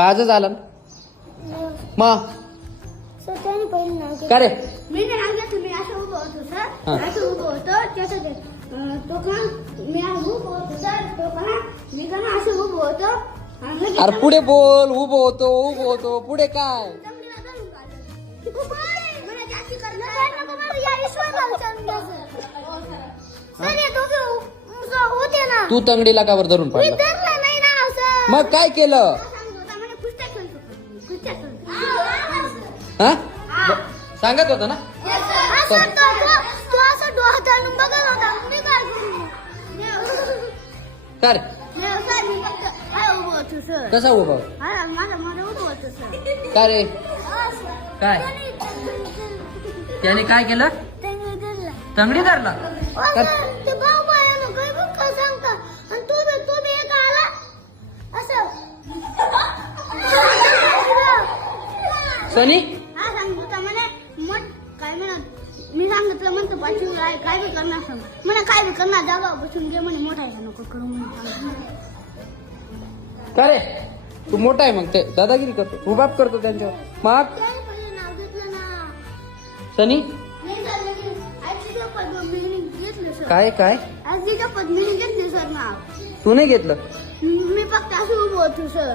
आजच आला ना मग त्याने पहिलं नाव घेतलं. का रे मी नाही नाव घेतलं, मी असं उभं होतो सर. हा. असं उभं होतो त्याचं ते, तो का मी असं उभं होतो सर, तो का ना मी का ना असं उभं होतो आणि लगेच अरे पुढे बोल उभं होतो पुढे काय जमिनीला धरून काढलं. मला जास्ती करणं काय नको मला, या ईश्वरला विचारून घ्या सर. सर हे दोघं होते ना, तू तंगडीला का वर धरून मी पाडलं धरलं नाही ना सर. मग काय केलं सांगत होता म्हणे कुस्त्या खेळतो का? कुस्त्या खेळतो. हा सांगत होता ना असं तो असं डोळा आणून बघत होता, मी काय करू? का रे सर मी फक्त काय उभं होतो सर. कसा उभा हा माझा माझा उभं होतो सर. का रे काय त्याने काय केलं तंगडी धरला का- ते भाऊ बायानं काही पण काय सांगता आणि तो बी एक आला असं सनी हा सांगितलं म्हणे मग काय म्हणत मी सांगितलं म्हणतो पाचवी काय बी करणार सांग म्हणे काय बी करणार जागा बसून घे म्हणे मोठा आहे नको करू म्हणे. का रे तू मोठा आहे मग ते दादागिरी करतो उभाप करतो त्यांच्यावर मग त्याने पहिले नाव घेतलं ना. सनी नाही सर लगेच आजीच्या पद्मिनी घेतलं सर. काय आजीच्या पद्मिनी घेतली सर नाव. तू नाही घेतलं मी फक्त असं उभं होतो सर.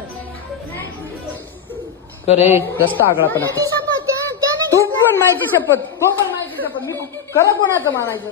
करे जास्त आगळापणा त्याने तू पण माहिती शपथ तो पण माहिती शपथ मी खरं कोणाचं मानायचं